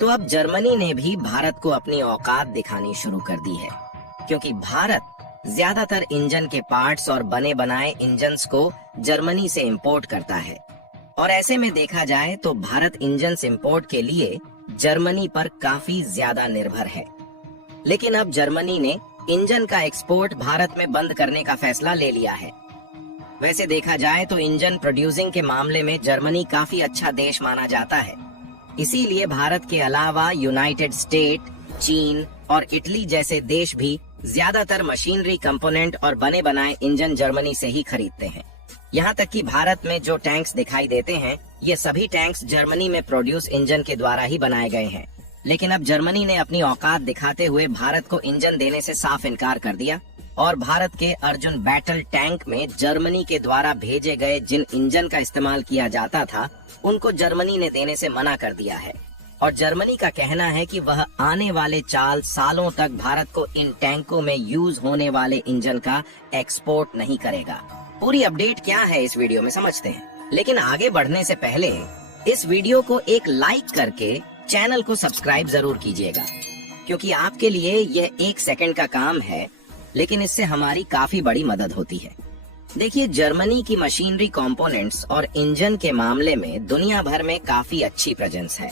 तो अब जर्मनी ने भी भारत को अपनी औकात दिखानी शुरू कर दी है, क्योंकि भारत ज्यादातर इंजन के पार्ट्स और बने बनाए इंजन्स को जर्मनी से इंपोर्ट करता है। और ऐसे में देखा जाए तो भारत इंजन्स इंपोर्ट के लिए जर्मनी पर काफी ज्यादा निर्भर है। लेकिन अब जर्मनी ने इंजन का एक्सपोर्ट भारत में बंद करने का फैसला ले लिया है। वैसे देखा जाए तो इंजन प्रोड्यूसिंग के मामले में जर्मनी काफी अच्छा देश माना जाता है। इसीलिए भारत के अलावा यूनाइटेड स्टेट, चीन और इटली जैसे देश भी ज्यादातर मशीनरी कंपोनेंट और बने बनाए इंजन जर्मनी से ही खरीदते हैं। यहाँ तक कि भारत में जो टैंक्स दिखाई देते हैं, ये सभी टैंक्स जर्मनी में प्रोड्यूस इंजन के द्वारा ही बनाए गए हैं। लेकिन अब जर्मनी ने अपनी औकात दिखाते हुए भारत को इंजन देने से साफ इनकार कर दिया और भारत के अर्जुन बैटल टैंक में जर्मनी के द्वारा भेजे गए जिन इंजन का इस्तेमाल किया जाता था, उनको जर्मनी ने देने से मना कर दिया है। और जर्मनी का कहना है कि वह आने वाले 4 सालों तक भारत को इन टैंकों में यूज होने वाले इंजन का एक्सपोर्ट नहीं करेगा। पूरी अपडेट क्या है इस वीडियो में समझते हैं, लेकिन आगे बढ़ने से पहले इस वीडियो को एक लाइक करके चैनल को सब्सक्राइब जरूर कीजिएगा, क्योंकि आपके लिए यह 1 सेकंड का काम है, लेकिन इससे हमारी काफी बड़ी मदद होती है। देखिए, जर्मनी की मशीनरी कंपोनेंट्स और इंजन के मामले में दुनिया भर में काफी अच्छी प्रेजेंस है,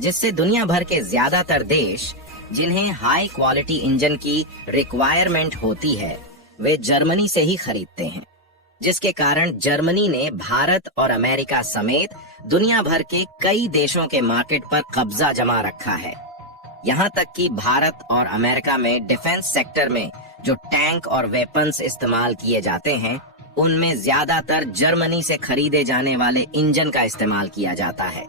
जिससे दुनिया भर के ज्यादातर देश जिन्हें हाई क्वालिटी इंजन की रिक्वायरमेंट होती है, वे जर्मनी से ही खरीदते हैं। जिसके कारण जर्मनी ने भारत और अमेरिका समेत दुनिया भर के कई देशों के मार्केट पर कब्जा जमा रखा है। यहाँ तक कि भारत और अमेरिका में डिफेंस सेक्टर में जो टैंक और वेपन्स इस्तेमाल किए जाते हैं, उनमें ज्यादातर जर्मनी से खरीदे जाने वाले इंजन का इस्तेमाल किया जाता है।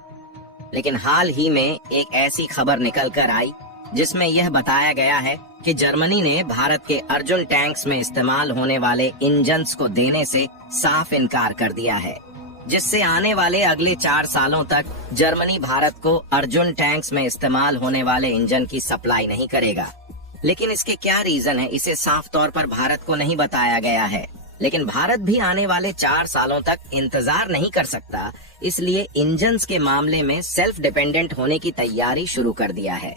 लेकिन हाल ही में एक ऐसी खबर निकल कर आई जिसमें यह बताया गया है कि जर्मनी ने भारत के अर्जुन टैंक्स में इस्तेमाल होने वाले इंजन्स को देने से साफ इनकार कर दिया है, जिससे आने वाले अगले 4 सालों तक जर्मनी भारत को अर्जुन टैंक्स में इस्तेमाल होने वाले इंजन की सप्लाई नहीं करेगा। लेकिन इसके क्या रीजन है, इसे साफ तौर पर भारत को नहीं बताया गया है। लेकिन भारत भी आने वाले 4 सालों तक इंतजार नहीं कर सकता, इसलिए इंजन्स के मामले में सेल्फ डिपेंडेंट होने की तैयारी शुरू कर दिया है,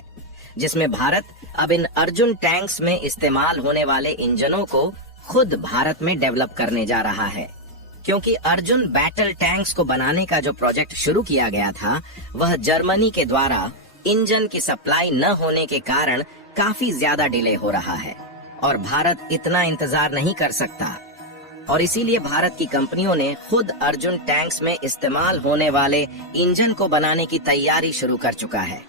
जिसमें भारत अब इन अर्जुन टैंक्स में इस्तेमाल होने वाले इंजनों को खुद भारत में डेवलप करने जा रहा है। क्योंकि अर्जुन बैटल टैंक्स को बनाने का जो प्रोजेक्ट शुरू किया गया था, वह जर्मनी के द्वारा इंजन की सप्लाई न होने के कारण काफी ज्यादा डिले हो रहा है और भारत इतना इंतजार नहीं कर सकता। और इसीलिए भारत की कंपनियों ने खुद अर्जुन टैंक्स में इस्तेमाल होने वाले इंजन को बनाने की तैयारी शुरू कर चुका है।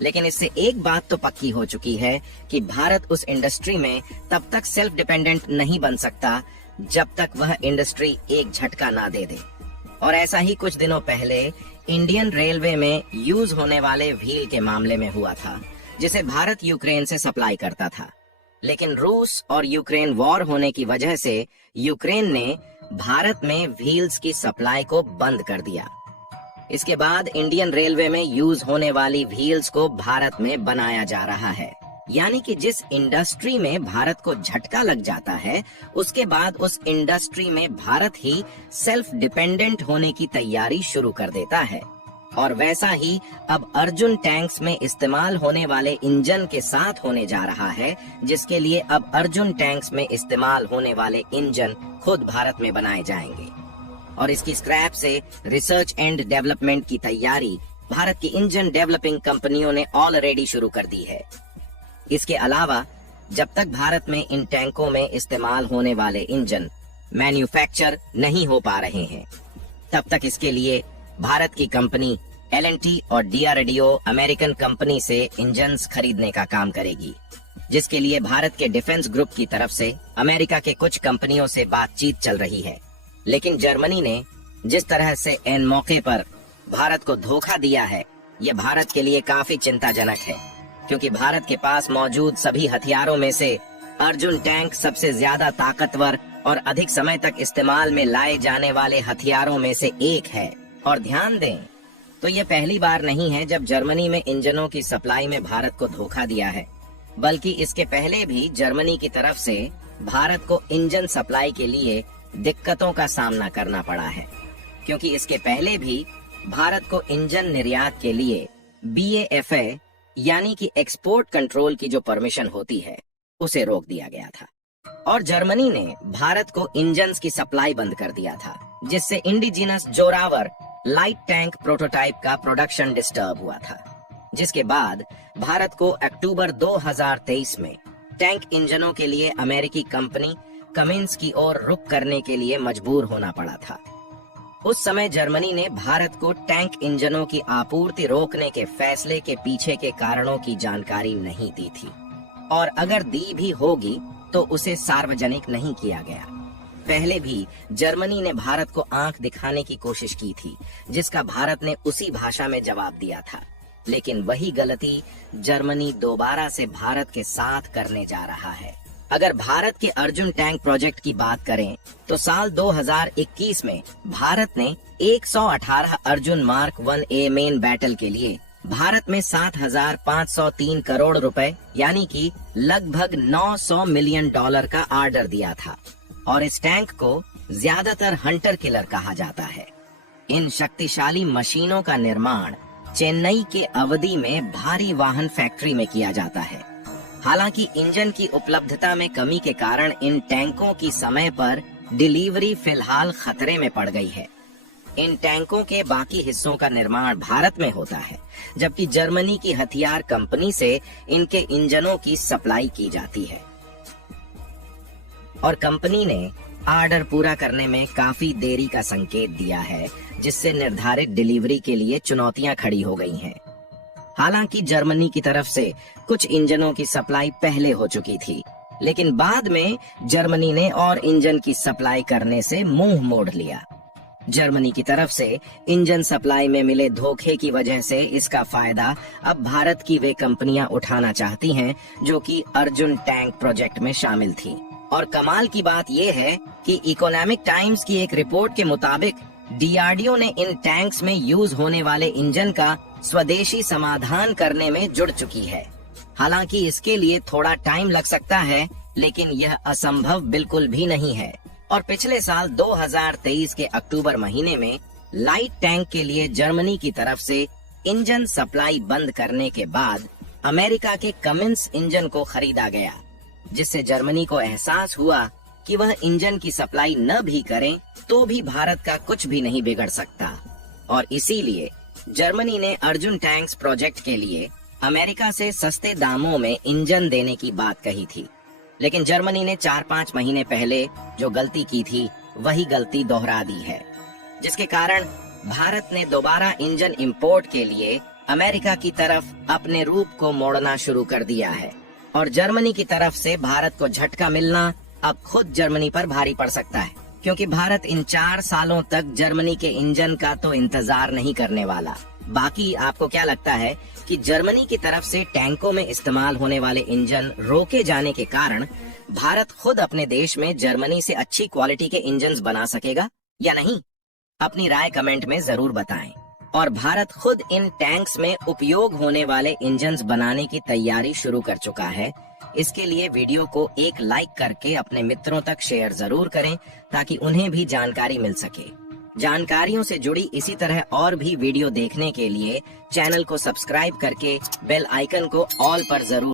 लेकिन इससे एक बात तो पक्की हो चुकी है कि भारत उस इंडस्ट्री में तब तक सेल्फ डिपेंडेंट नहीं बन सकता जब तक वह इंडस्ट्री एक झटका ना दे दे। और ऐसा ही कुछ दिनों पहले इंडियन रेलवे में यूज होने वाले व्हील के मामले में हुआ था, जिसे भारत यूक्रेन से सप्लाई करता था। लेकिन रूस और यूक्रेन वॉर होने की वजह से यूक्रेन ने भारत में व्हील्स की सप्लाई को बंद कर दिया। इसके बाद इंडियन रेलवे में यूज होने वाली व्हील्स को भारत में बनाया जा रहा है। यानी कि जिस इंडस्ट्री में भारत को झटका लग जाता है, उसके बाद उस इंडस्ट्री में भारत ही सेल्फ डिपेंडेंट होने की तैयारी शुरू कर देता है। और वैसा ही अब अर्जुन टैंक्स में इस्तेमाल होने वाले इंजन के साथ होने जा रहा है, जिसके लिए अब अर्जुन टैंक्स में इस्तेमाल होने वाले इंजन खुद भारत में बनाए जाएंगे। और इसकी स्क्रैप से रिसर्च एंड डेवलपमेंट की तैयारी भारत की इंजन डेवलपिंग कंपनियों ने ऑलरेडी शुरू कर दी है। इसके अलावा जब तक भारत में इन टैंकों में इस्तेमाल होने वाले इंजन मैन्युफैक्चर नहीं हो पा रहे हैं, तब तक इसके लिए भारत की कंपनी L&T और DRDO अमेरिकन कंपनी से इंजन्स खरीदने का काम करेगी, जिसके लिए भारत के डिफेंस ग्रुप की तरफ से अमेरिका के कुछ कंपनियों से बातचीत चल रही है। लेकिन जर्मनी ने जिस तरह से इन मौके पर भारत को धोखा दिया है, ये भारत के लिए काफी चिंताजनक है, क्योंकि भारत के पास मौजूद सभी हथियारों में से अर्जुन टैंक सबसे ज्यादा ताकतवर और अधिक समय तक इस्तेमाल में लाए जाने वाले हथियारों में से एक है। और ध्यान दें तो ये पहली बार नहीं है जब जर्मनी में इंजनों की सप्लाई में भारत को धोखा दिया है, बल्कि इसके पहले भी जर्मनी की तरफ से भारत को इंजन सप्लाई के लिए दिक्कतों का सामना करना पड़ा है, क्योंकि इसके पहले भी भारत को इंजन निर्यात के लिए BAFA यानी कि एक्सपोर्ट कंट्रोल की जो परमिशन होती है उसे रोक दिया गया था और जर्मनी ने भारत को इंजन्स की सप्लाई बंद कर दिया था, जिससे indigenous Zorawar light tank prototype का प्रोडक्शन डिस्टर्ब हुआ था, जिसके बाद भारत को अक्टूबर 2023 में टैंक इंजनों के लिए अमेरिकी कंपनी कमिंस की ओर रुख करने के लिए मजबूर होना पड़ा था। उस समय जर्मनी ने भारत को टैंक इंजनों की आपूर्ति रोकने के फैसले के पीछे के कारणों की जानकारी नहीं दी थी और अगर दी भी होगी तो उसे सार्वजनिक नहीं किया गया। पहले भी जर्मनी ने भारत को आंख दिखाने की कोशिश की थी, जिसका भारत ने उसी भाषा में जवाब दिया था, लेकिन वही गलती जर्मनी दोबारा से भारत के साथ करने जा रहा है। अगर भारत के अर्जुन टैंक प्रोजेक्ट की बात करें तो साल 2021 में भारत ने 118 Arjun mark 1A main battle के लिए भारत में 7,503 करोड़ रुपए यानी कि लगभग $900 मिलियन का ऑर्डर दिया था और इस टैंक को ज्यादातर हंटर किलर कहा जाता है। इन शक्तिशाली मशीनों का निर्माण चेन्नई के अवधि में भारी वाहन फैक्ट्री में किया जाता है। हालांकि इंजन की उपलब्धता में कमी के कारण इन टैंकों की समय पर डिलीवरी फिलहाल खतरे में पड़ गई है। इन टैंकों के बाकी हिस्सों का निर्माण भारत में होता है, जबकि जर्मनी की हथियार कंपनी से इनके इंजनों की सप्लाई की जाती है और कंपनी ने ऑर्डर पूरा करने में काफी देरी का संकेत दिया है, जिससे निर्धारित डिलीवरी के लिए चुनौतियां खड़ी हो गई हैं। हालांकि जर्मनी की तरफ से कुछ इंजनों की सप्लाई पहले हो चुकी थी, लेकिन बाद में जर्मनी ने और इंजन की सप्लाई करने से मुंह मोड़ लिया। जर्मनी की तरफ से इंजन सप्लाई में मिले धोखे की वजह से इसका फायदा अब भारत की वे कंपनियां उठाना चाहती हैं जो कि अर्जुन टैंक प्रोजेक्ट में शामिल थी। और कमाल की बात यह है कि इकोनॉमिक टाइम्स की एक रिपोर्ट के मुताबिक DRDO ने इन टैंक्स में यूज होने वाले इंजन का स्वदेशी समाधान करने में जुड़ चुकी है। हालांकि इसके लिए थोड़ा टाइम लग सकता है, लेकिन यह असंभव बिल्कुल भी नहीं है। और पिछले साल 2023 के अक्टूबर महीने में लाइट टैंक के लिए जर्मनी की तरफ से इंजन सप्लाई बंद करने के बाद अमेरिका के कमिंस इंजन को खरीदा गया, जिससे जर्मनी को एहसास हुआ कि वह इंजन की सप्लाई न भी करें तो भी भारत का कुछ भी नहीं बिगड़ सकता और इसीलिए जर्मनी ने अर्जुन टैंक्स प्रोजेक्ट के लिए अमेरिका से सस्ते दामों में इंजन देने की बात कही थी। लेकिन जर्मनी ने 4-5 महीने पहले जो गलती की थी वही गलती दोहरा दी है, जिसके कारण भारत ने दोबारा इंजन इंपोर्ट के लिए अमेरिका की तरफ अपने रूप को मोड़ना शुरू कर दिया है और जर्मनी की तरफ से भारत को झटका मिलना अब खुद जर्मनी पर भारी पड़ सकता है, क्योंकि भारत इन 4 सालों तक जर्मनी के इंजन का तो इंतजार नहीं करने वाला। बाकी आपको क्या लगता है कि जर्मनी की तरफ से टैंकों में इस्तेमाल होने वाले इंजन रोके जाने के कारण भारत खुद अपने देश में जर्मनी से अच्छी क्वालिटी के इंजन्स बना सकेगा या नहीं? अपनी राय कमेंट में जरूर बताएं। और भारत खुद इन टैंक्स में उपयोग होने वाले इंजन्स बनाने की तैयारी शुरू कर चुका है। इसके लिए वीडियो को एक लाइक करके अपने मित्रों तक शेयर जरूर करें ताकि उन्हें भी जानकारी मिल सके। जानकारियों से जुड़ी इसी तरह और भी वीडियो देखने के लिए चैनल को सब्सक्राइब करके बेल आइकन को ऑल पर जरूर